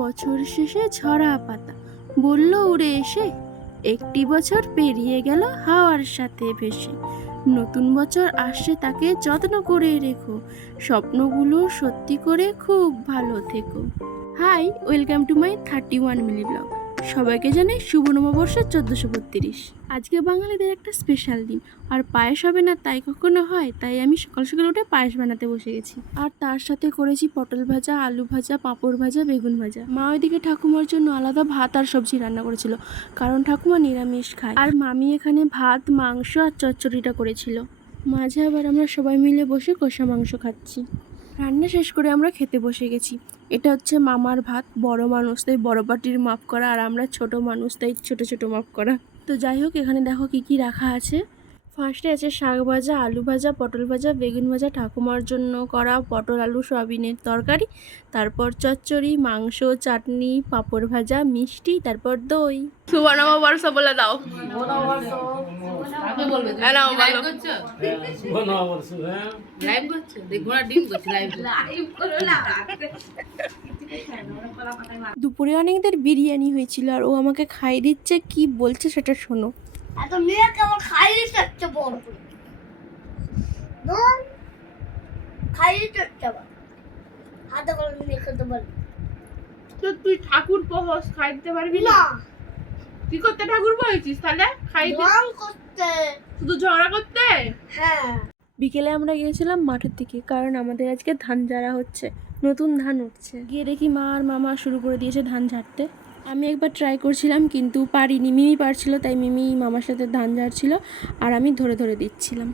বছর শেষে ঝরা পাতা বলল উড়ে এসে, একটি বছর পেরিয়ে গেল হাওয়ার সাথে ভেসে। নতুন বছর আসছে, তাকে যত্ন করে রেখো, স্বপ্নগুলো সত্যি করে খুব ভালো থেকো। হাই, ওয়েলকাম টু মাই 31 মিলি ব্লগ। সবাইকে জানাই শুভ নববর্ষ 1432। আজকে বাঙালিদের একটা স্পেশাল দিন, আর পায়েস হবে না তাই কখনো হয়? তাই আমি সকাল সকাল উঠে পায়েস বানাতে বসে গেছি। আর তার সাথে করেছি পটল ভাজা, আলু ভাজা, পাঁপড় ভাজা, বেগুন ভাজা। মা ওইদিকে ঠাকুমার জন্য আলাদা ভাত আর সবজি রান্না করেছিল, কারণ ঠাকুমা নিরামিষ খায়। আর মামি এখানে ভাত, মাংস আর চচ্চড়িটা করেছিল। মাঝে আবার আমরা সবাই মিলে বসে কষা মাংস খাচ্ছি। রান্না শেষ করে আমরা খেতে বসে গেছি। এটা হচ্ছে মামার ভাত, বড় মানুষ তাই বড় পাটির মাপ করা, আর আমরা ছোট মানুষ তাই ছোট ছোট মাপ করা। তো যাই হোক, এখানে দেখো কি কি রাখা আছে। ফার্স্টে আছে শাক ভাজা, আলু ভাজা, পটল ভাজা, বেগুন ভাজা, ঠাকুমার জন্য করা পটল আলু সয়াবিনের তরকারি, তারপর চচ্চড়ি, মাংস, চাটনি, পাঁপড় ভাজা, মিষ্টি, তারপর দই। শুভ নববর্ষ বলে দাও। দুপুরে অনেকদের বিরিয়ানি হয়েছিল, আর ও আমাকে খাই দিচ্ছে। কি বলছে সেটা শোনো। এত মেয়েকে আমার খাইয়ে চড়ছে বড় করে খাইয়ে চড়ছে আবার হাতে করে নিয়ে খেতে পারবি। তো তুই ঠাকুর পোহস, খাই দিতে পারবি না? কি করতে ঠাকুর পোহেছিস তাহলে? খাই করতে, শুধু ঝগড়া করতে? হ্যাঁ। বিকেলে আমরা গিয়েছিলাম মাঠের দিকে, কারণ আমাদের আজকে ধান ঝাড়া হচ্ছে, নতুন ধান উঠছে। গিয়ে দেখি মা আর মামা শুরু করে দিয়েছে ধান ঝাড়তে। আমি একবার ট্রাই করছিলাম কিন্তু পারিনি, মিমি পারছিল, তাই মিমি মামার সাথে ধান ঝাড়ছিল আর আমি ধরে ধরে দিচ্ছিলাম।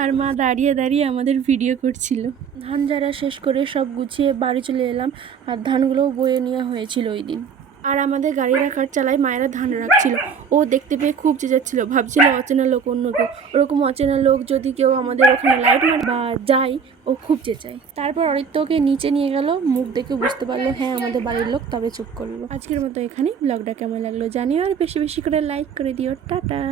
আর মা দাঁড়িয়ে দাঁড়িয়ে আমাদের ভিডিও করছিল। ধান ঝাড়া শেষ করে সব গুছিয়ে বাড়ি চলে এলাম, আর ধানগুলোও বয়ে নেওয়া হয়েছিল ওই দিন। আর আমাদের গাড়ি রাখার চালায় মায়েরা ধান রাখছিল। ও দেখতে পেয়ে খুব চেঁচাচ্ছিল, ভাবছিল অচেনা লোক অন্য কেউ। ওরকম অচেনা লোক যদি কেউ আমাদের ওখানে লাইট মারে বা যায়, ও খুব চেঁচায়। তারপর অরিত্য ওকে নিচে নিয়ে গেল, মুখ দেখে বুঝতে পারলো হ্যাঁ আমাদের বাড়ির লোক, তবে চুপ করলো। আজকের মতো এখানেই। ব্লগটা কেমন লাগলো জানিও, আর বেশি বেশি করে লাইক করে দিও। টাটা।